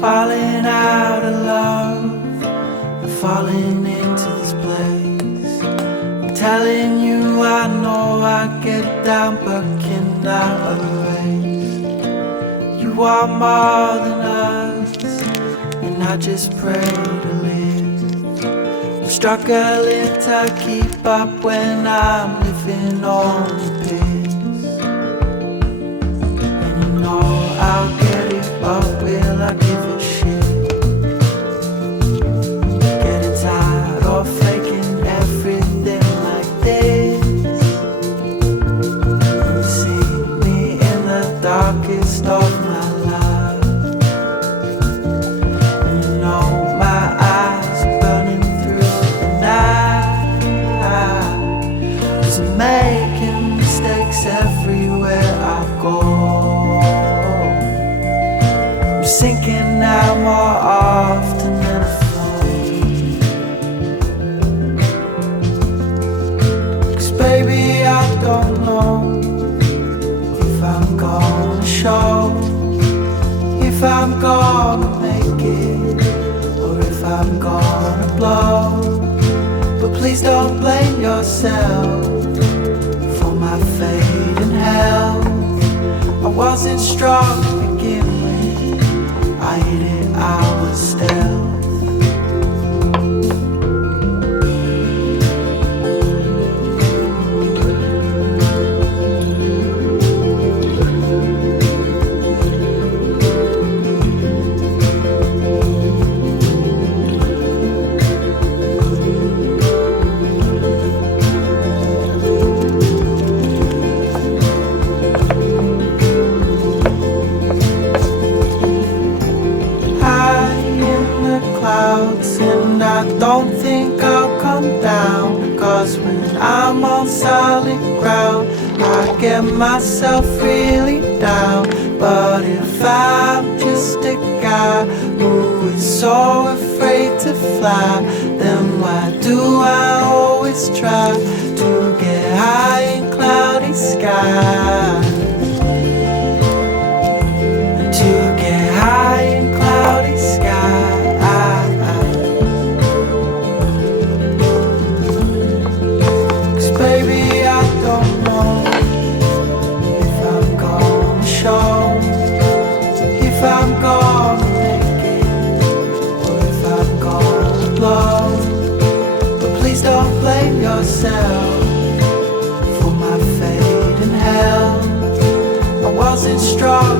Falling out of love, I'm falling into this place. I'm telling you I know I get down, but can I erase? You are more than us, and I just pray to live. I'm struggling to keep up when I'm living on the piss. And you know I'll get it, but will I give it shit? Getting tired of faking everything like this. And you see me in the darkest of my life, and you know my eyes burning through the night. 'Cause I'm making mistakes everywhere I go. Sinking now more often than afloat. 'Cause baby I don't know if I'm gonna show, if I'm gonna make it, or if I'm gonna blow. But please don't blame yourself for my fate in hell. I wasn't strong to begin with, I hit it, I was stealth. And I don't think I'll come down, 'cause when I'm on solid ground I get myself really down. But if I'm just a guy who is so afraid to fly, then why do I always try to get high in cloudy skies? To get high in cloudy skies. Baby, I don't know if I'm gonna show, if I'm gonna make it, or if I'm gonna blow. But please don't blame yourself for my fate in hell. I wasn't strong